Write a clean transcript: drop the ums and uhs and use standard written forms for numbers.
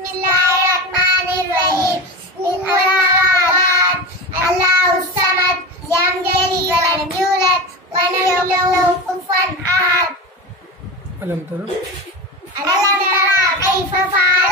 Bismillahirrahmanirrahim. Qul huwallahu ahad, Allahus samad, lam yalid wa lam yulad wa lam yakul lahu kufuwan ahad. ألم ترى ألم ترى كيف فعل